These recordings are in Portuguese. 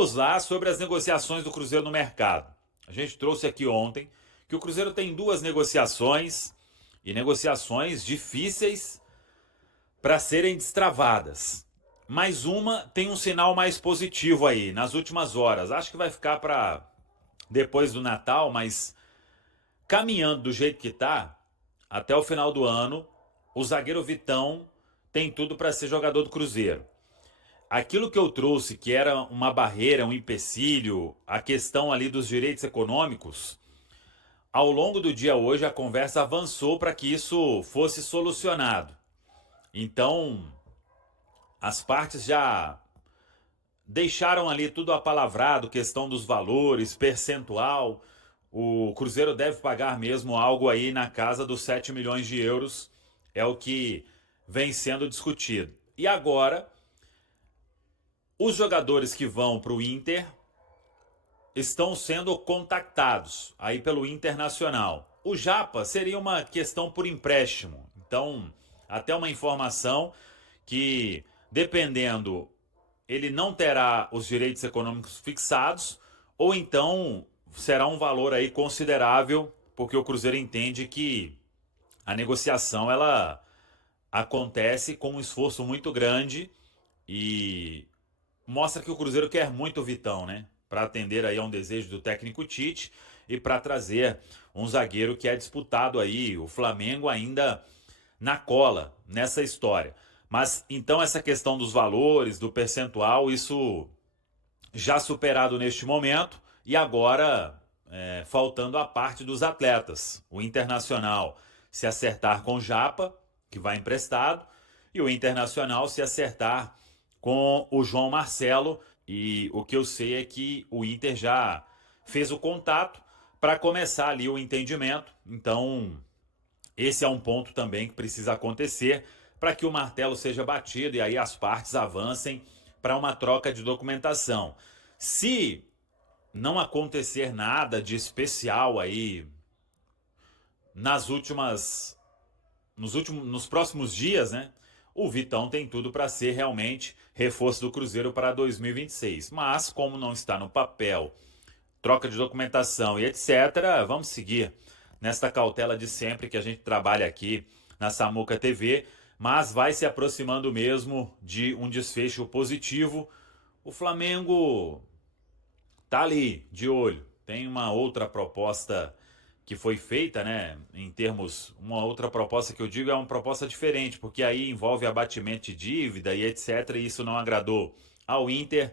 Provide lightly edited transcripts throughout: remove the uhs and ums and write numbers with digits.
Vamos lá sobre as negociações do Cruzeiro no mercado. A gente trouxe aqui ontem que o Cruzeiro tem duas negociações e negociações difíceis para serem destravadas. Mas uma tem um sinal mais positivo aí nas últimas horas. Acho que vai ficar para depois do Natal, mas caminhando do jeito que tá, até o final do ano, o zagueiro Vitão tem tudo para ser jogador do Cruzeiro. Aquilo que eu trouxe, que era uma barreira, um empecilho, a questão ali dos direitos econômicos, ao longo do dia hoje a conversa avançou para que isso fosse solucionado. Então, as partes já deixaram ali tudo apalavrado, questão dos valores, percentual. O Cruzeiro deve pagar mesmo algo aí na casa dos 7 milhões de euros, é o que vem sendo discutido. E agora, os jogadores que vão para o Inter estão sendo contactados aí pelo Internacional. O Japa seria uma questão por empréstimo. Então, até uma informação que, dependendo, ele não terá os direitos econômicos fixados, ou então será um valor aí considerável, porque o Cruzeiro entende que a negociação ela acontece com um esforço muito grande e mostra que o Cruzeiro quer muito o Vitão, né? Para atender aí a um desejo do técnico Tite e para trazer um zagueiro que é disputado aí, o Flamengo ainda na cola nessa história. Mas então essa questão dos valores, do percentual, isso já superado neste momento e agora faltando a parte dos atletas. O Internacional se acertar com o Japa, que vai emprestado, e o Internacional se acertar com o João Marcelo. E o que eu sei é que o Inter já fez o contato para começar ali o entendimento. Então, esse é um ponto também que precisa acontecer para que o martelo seja batido e aí as partes avancem para uma troca de documentação. Se não acontecer nada de especial aí nos próximos dias, né? O Vitão tem tudo para ser realmente reforço do Cruzeiro para 2026. Mas, como não está no papel, troca de documentação e etc., vamos seguir nesta cautela de sempre que a gente trabalha aqui na Samuca TV, mas vai se aproximando mesmo de um desfecho positivo. O Flamengo tá ali, de olho. Tem uma outra proposta que foi feita, né, em termos, uma outra proposta que eu digo é uma proposta diferente, porque aí envolve abatimento de dívida e etc, e isso não agradou ao Inter.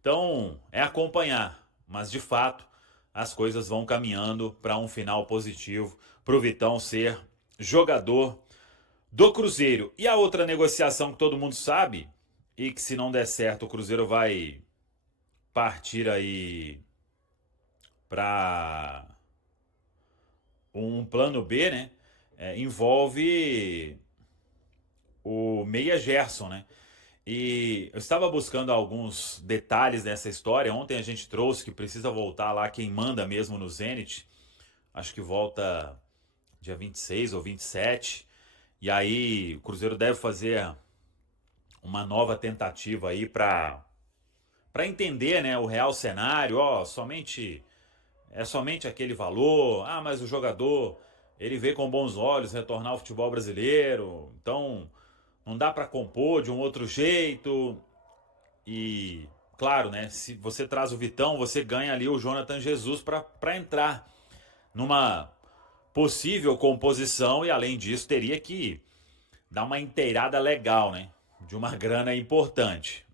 Então, é acompanhar, mas de fato, as coisas vão caminhando para um final positivo, para o Vitão ser jogador do Cruzeiro. E a outra negociação que todo mundo sabe, e que se não der certo o Cruzeiro vai partir aí para um plano B, né? Envolve o Meia Gerson, né? E eu estava buscando alguns detalhes dessa história. Ontem a gente trouxe que precisa voltar lá quem manda mesmo no Zenit. Acho que volta dia 26 ou 27. E aí o Cruzeiro deve fazer uma nova tentativa aí para entender, né, o real cenário. Somente aquele valor. Ah, mas o jogador ele vê com bons olhos retornar ao futebol brasileiro. Então não dá para compor de um outro jeito. E claro, né, se você traz o Vitão, você ganha ali o Jonathan Jesus para entrar numa possível composição e além disso teria que dar uma inteirada legal, né, de uma grana importante.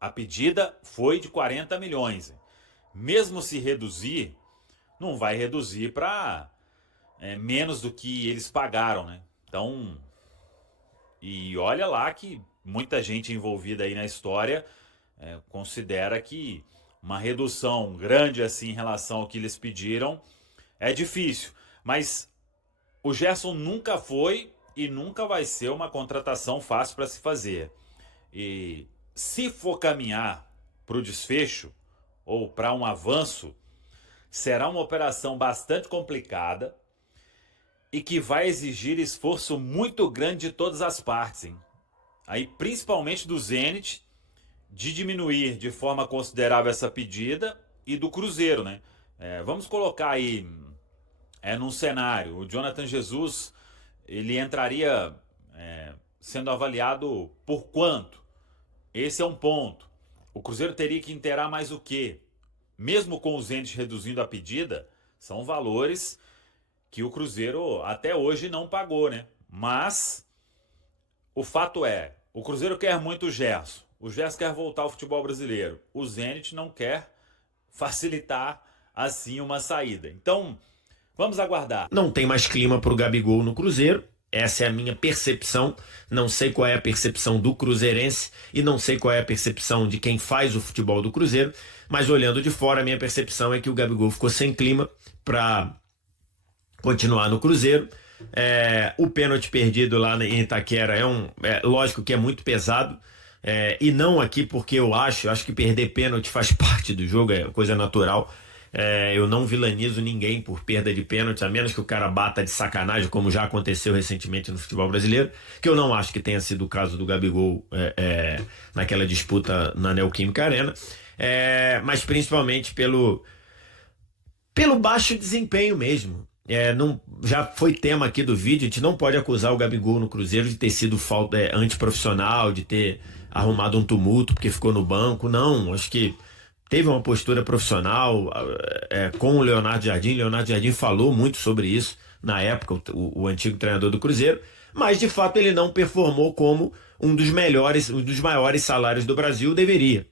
A pedida foi de 40 milhões. Mesmo se reduzir, não vai reduzir para menos do que eles pagaram, né? Então, e olha lá que muita gente envolvida aí na história considera que uma redução grande assim em relação ao que eles pediram é difícil. Mas o Gerson nunca foi e nunca vai ser uma contratação fácil para se fazer. E se for caminhar para o desfecho ou para um avanço, será uma operação bastante complicada e que vai exigir esforço muito grande de todas as partes, hein? Aí, principalmente do Zenit, de diminuir de forma considerável essa pedida e do Cruzeiro, né? Vamos colocar aí num cenário, o Jonathan Jesus ele entraria sendo avaliado por quanto? Esse é um ponto. O Cruzeiro teria que inteirar mais o quê? Mesmo com o Zenit reduzindo a pedida, são valores que o Cruzeiro até hoje não pagou, né? Mas o fato é, o Cruzeiro quer muito o Gerson. O Gerson quer voltar ao futebol brasileiro. O Zenit não quer facilitar assim uma saída. Então, vamos aguardar. Não tem mais clima para o Gabigol no Cruzeiro. Essa é a minha percepção. Não sei qual é a percepção do cruzeirense e não sei qual é a percepção de quem faz o futebol do Cruzeiro. Mas olhando de fora, a minha percepção é que o Gabigol ficou sem clima para continuar no Cruzeiro. O pênalti perdido lá em Itaquera lógico que é muito pesado. E não aqui porque eu acho que perder pênalti faz parte do jogo, é coisa natural. Eu não vilanizo ninguém por perda de pênalti, a menos que o cara bata de sacanagem, como já aconteceu recentemente no futebol brasileiro, que eu não acho que tenha sido o caso do Gabigol naquela disputa na Neoquímica Arena, mas principalmente pelo baixo desempenho mesmo. Já foi tema aqui do vídeo, a gente não pode acusar o Gabigol no Cruzeiro de ter sido antiprofissional, de ter arrumado um tumulto porque ficou no banco. Não, acho que teve uma postura profissional com o Leonardo Jardim. Leonardo Jardim falou muito sobre isso na época, o antigo treinador do Cruzeiro, mas de fato ele não performou como um dos maiores salários do Brasil deveria.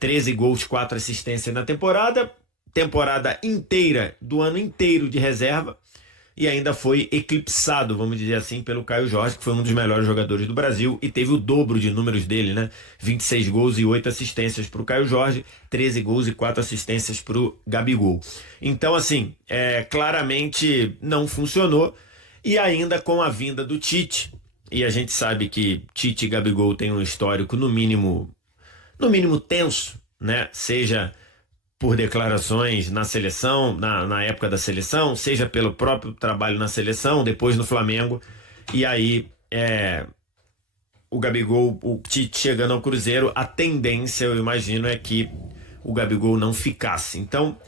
13 gols, 4 assistências na temporada inteira, do ano inteiro de reserva, e ainda foi eclipsado, vamos dizer assim, pelo Caio Jorge, que foi um dos melhores jogadores do Brasil e teve o dobro de números dele, né? 26 gols e 8 assistências para o Caio Jorge, 13 gols e 4 assistências para o Gabigol. Então, assim, claramente não funcionou, e ainda com a vinda do Tite, e a gente sabe que Tite e Gabigol têm um histórico no mínimo tenso, né? Seja por declarações na seleção, na época da seleção, seja pelo próprio trabalho na seleção, depois no Flamengo. E aí, o Gabigol, o Tite chegando ao Cruzeiro, a tendência, eu imagino, é que o Gabigol não ficasse. Então,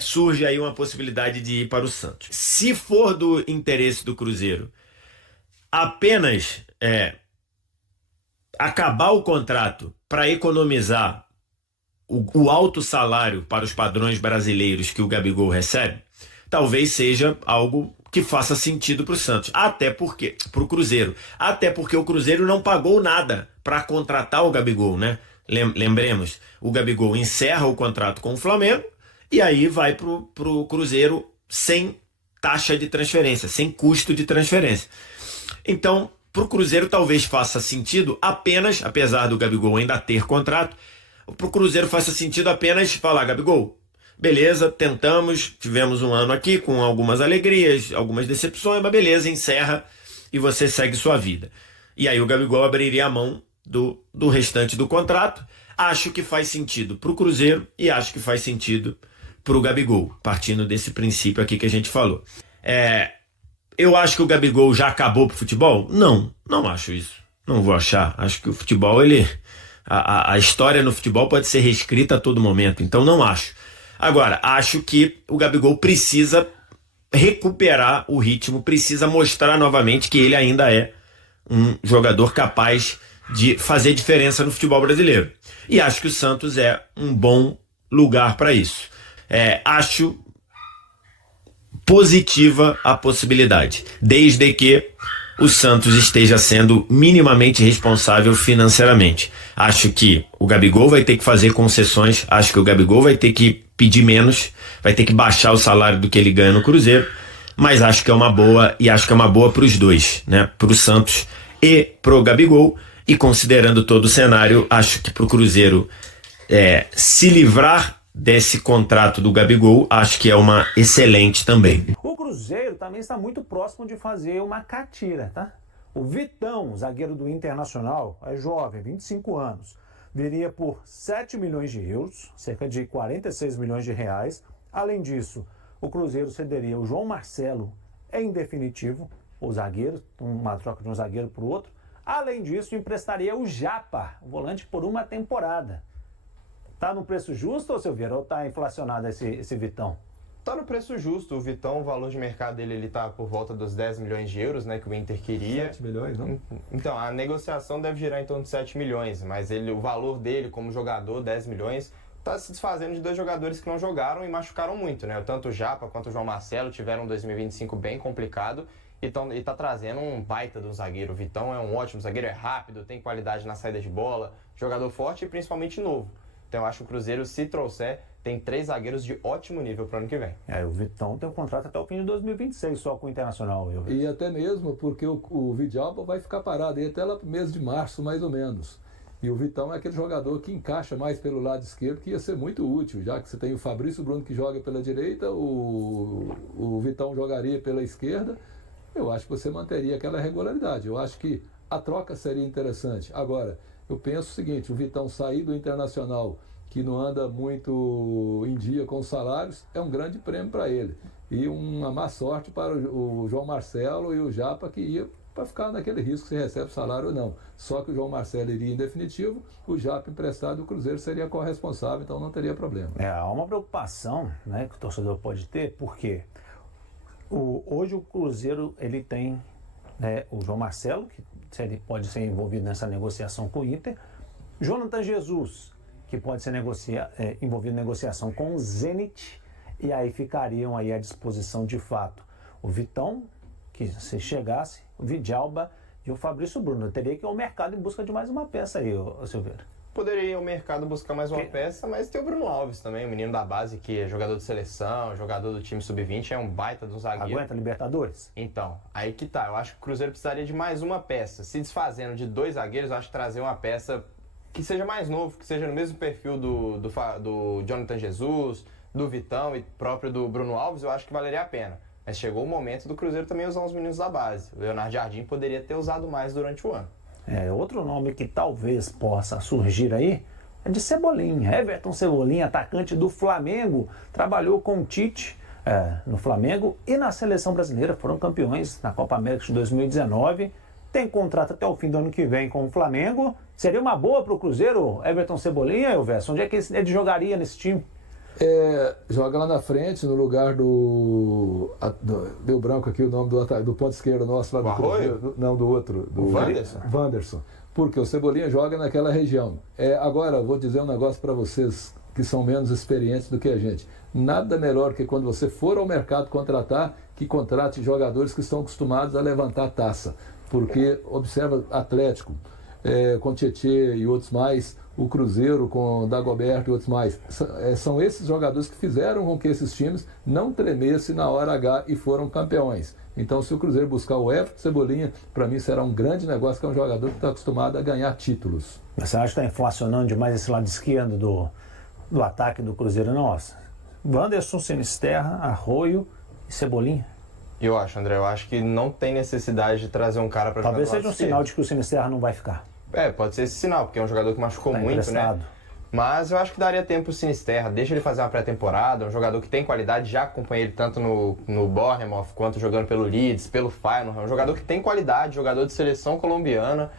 surge aí uma possibilidade de ir para o Santos. Se for do interesse do Cruzeiro apenas acabar o contrato para economizar o alto salário para os padrões brasileiros que o Gabigol recebe, talvez seja algo que faça sentido para o Santos, para o Cruzeiro, até porque o Cruzeiro não pagou nada para contratar o Gabigol, né? Lembremos, o Gabigol encerra o contrato com o Flamengo e aí vai pro Cruzeiro sem taxa de transferência, sem custo de transferência. Então, para o Cruzeiro talvez faça sentido apenas, apesar do Gabigol ainda ter contrato, para o Cruzeiro faça sentido apenas falar: Gabigol, beleza, tentamos, tivemos um ano aqui com algumas alegrias, algumas decepções, mas beleza, encerra e você segue sua vida. E aí o Gabigol abriria a mão do restante do contrato. Acho que faz sentido para o Cruzeiro e acho que faz sentido para o Gabigol, partindo desse princípio aqui que a gente falou. Eu acho que o Gabigol já acabou pro futebol? Não acho isso. Não vou achar. Acho que o futebol, a história no futebol pode ser reescrita a todo momento, então não acho. Agora, acho que o Gabigol precisa recuperar o ritmo, precisa mostrar novamente que ele ainda é um jogador capaz de fazer diferença no futebol brasileiro. E acho que o Santos é um bom lugar para isso. Acho positiva a possibilidade, desde que o Santos esteja sendo minimamente responsável financeiramente. Acho que o Gabigol vai ter que fazer concessões, acho que o Gabigol vai ter que pedir menos, vai ter que baixar o salário do que ele ganha no Cruzeiro, mas acho que é uma boa, e acho que é uma boa para os dois, né? Para o Santos e para o Gabigol, e considerando todo o cenário, acho que para o Cruzeiro se livrar desse contrato do Gabigol, acho que é uma excelente também. O Cruzeiro também está muito próximo de fazer uma catira, tá? O Vitão, zagueiro do Internacional, é jovem, 25 anos, viria por 7 milhões de euros, cerca de 46 milhões de reais. Além disso, o Cruzeiro cederia o João Marcelo em definitivo, o zagueiro, uma troca de um zagueiro para o outro, Além disso, emprestaria o Japa, o volante, por uma temporada. Tá no preço justo, ou seu Vieira, ou tá inflacionado esse Vitão? Tá no preço justo. O Vitão, o valor de mercado dele, ele tá por volta dos 10 milhões de euros, né, que o Inter queria. 7 milhões, não? Então, a negociação deve girar em torno de 7 milhões, mas o valor dele como jogador, 10 milhões, tá se desfazendo de dois jogadores que não jogaram e machucaram muito, né? Tanto o Japa quanto o João Marcelo tiveram um 2025 bem complicado e tá trazendo um baita do zagueiro. O Vitão é um ótimo zagueiro, é rápido, tem qualidade na saída de bola, jogador forte e principalmente novo. Então eu acho que o Cruzeiro, se trouxer, tem 3 zagueiros de ótimo nível para o ano que vem. O Vitão tem um contrato até o fim de 2026, só com o Internacional. E até mesmo porque o Vidalba vai ficar parado aí até lá pro mês de março, mais ou menos. E o Vitão é aquele jogador que encaixa mais pelo lado esquerdo, que ia ser muito útil, já que você tem o Fabrício Bruno que joga pela direita, o Vitão jogaria pela esquerda. Eu acho que você manteria aquela regularidade. Eu acho que a troca seria interessante. Agora, eu penso o seguinte, o Vitão sair do Internacional, que não anda muito em dia com os salários, é um grande prêmio para ele. E uma má sorte para o João Marcelo e o Japa, que ia para ficar naquele risco se recebe salário ou não. Só que o João Marcelo iria em definitivo, o Japa emprestado e o Cruzeiro seria corresponsável, então não teria problema. Há uma preocupação, né, que o torcedor pode ter, porque hoje o Cruzeiro ele tem, né, o João Marcelo, que pode ser envolvido nessa negociação com o Inter, Jonathan Jesus, que pode ser envolvido em negociação com o Zenit, e aí ficariam aí à disposição de fato o Vitão, que se chegasse, o Vidalba e o Fabrício Bruno. Teria que ir ao mercado em busca de mais uma peça aí, Silveira. Poderia ir ao mercado buscar mais uma peça, mas tem o Bruno Alves também, o menino da base, que é jogador de seleção, jogador do time sub-20, é um baita do zagueiro. Aguenta Libertadores? Então, aí que tá. Eu acho que o Cruzeiro precisaria de mais uma peça. Se desfazendo de 2 zagueiros, eu acho que trazer uma peça que seja mais novo, que seja no mesmo perfil do Jonathan Jesus, do Vitão e próprio do Bruno Alves, eu acho que valeria a pena. Mas chegou o momento do Cruzeiro também usar os meninos da base. O Leonardo Jardim poderia ter usado mais durante o ano. Outro nome que talvez possa surgir aí é de Cebolinha. Everton Cebolinha, atacante do Flamengo, trabalhou com o Tite no Flamengo e na seleção brasileira, foram campeões na Copa América de 2019. Tem contrato até o fim do ano que vem com o Flamengo. Seria uma boa para o Cruzeiro, Everton Cebolinha, Elverson? Onde é que ele jogaria nesse time? Joga lá na frente, no lugar deu branco aqui o nome do ponto esquerdo nosso lá do Cruzeiro. Não, do outro. Do Wanderson. Porque o Cebolinha joga naquela região. Agora, vou dizer um negócio para vocês que são menos experientes do que a gente. Nada melhor que quando você for ao mercado contratar, que contrate jogadores que estão acostumados a levantar a taça. Porque, observa, Atlético, com Tietê e outros mais, o Cruzeiro com Dagoberto e outros mais. São esses jogadores que fizeram com que esses times não tremessem na hora H e foram campeões. Então, se o Cruzeiro buscar o Everton Cebolinha, para mim será um grande negócio, que é um jogador que está acostumado a ganhar títulos. Você acha que está inflacionando demais esse lado esquerdo do ataque do Cruzeiro? Nossa, Wanderson, Sinisterra, Arroio e Cebolinha. Eu acho que não tem necessidade de trazer um cara para jogar. Talvez seja um sinal de que o Sinisterra não vai ficar. Pode ser esse sinal, porque é um jogador que machucou muito, né? Mas eu acho que daria tempo pro Sinisterra, deixa ele fazer uma pré-temporada, um jogador que tem qualidade, já acompanhei ele tanto no Bournemouth, quanto jogando pelo Leeds, pelo Feyenoord, é um jogador que tem qualidade, jogador de seleção colombiana,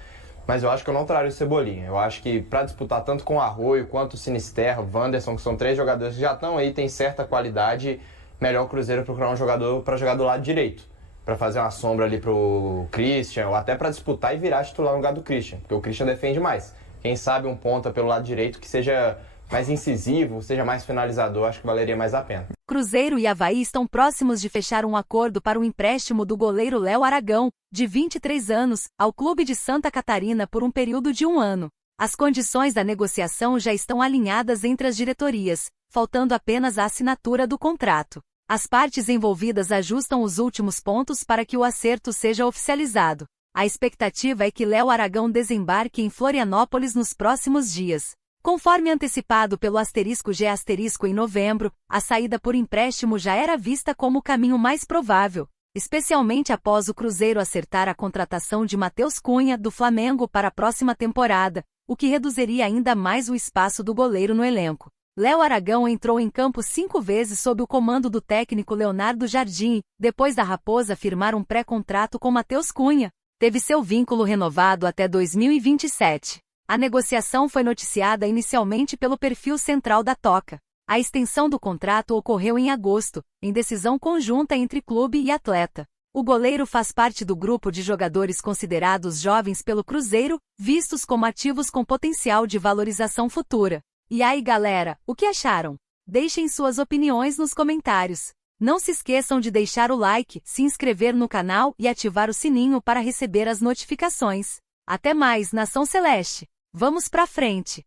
mas eu acho que eu não traria o Cebolinha. Eu acho que para disputar tanto com o Arroio, quanto o Sinisterra, o Wanderson, que são 3 jogadores que já estão aí, tem certa qualidade, melhor o Cruzeiro procurar um jogador para jogar do lado direito, para fazer uma sombra ali pro Christian, ou até para disputar e virar titular no lugar do Christian, porque o Christian defende mais. Quem sabe um ponta pelo lado direito que seja mais incisivo, seja mais finalizador, acho que valeria mais a pena. Cruzeiro e Avaí estão próximos de fechar um acordo para o empréstimo do goleiro Léo Aragão, de 23 anos, ao clube de Santa Catarina por um período de 1 ano. As condições da negociação já estão alinhadas entre as diretorias, faltando apenas a assinatura do contrato. As partes envolvidas ajustam os últimos pontos para que o acerto seja oficializado. A expectativa é que Léo Aragão desembarque em Florianópolis nos próximos dias. Conforme antecipado pelo *G* em novembro, a saída por empréstimo já era vista como o caminho mais provável, especialmente após o Cruzeiro acertar a contratação de Matheus Cunha, do Flamengo, para a próxima temporada, o que reduziria ainda mais o espaço do goleiro no elenco. Léo Aragão entrou em campo 5 vezes sob o comando do técnico Leonardo Jardim, depois da Raposa firmar um pré-contrato com Matheus Cunha. teve seu vínculo renovado até 2027. A negociação foi noticiada inicialmente pelo perfil central da Toca. A extensão do contrato ocorreu em agosto, em decisão conjunta entre clube e atleta. O goleiro faz parte do grupo de jogadores considerados jovens pelo Cruzeiro, vistos como ativos com potencial de valorização futura. E aí, galera, o que acharam? Deixem suas opiniões nos comentários. Não se esqueçam de deixar o like, se inscrever no canal e ativar o sininho para receber as notificações. Até mais, Nação Celeste! Vamos pra frente!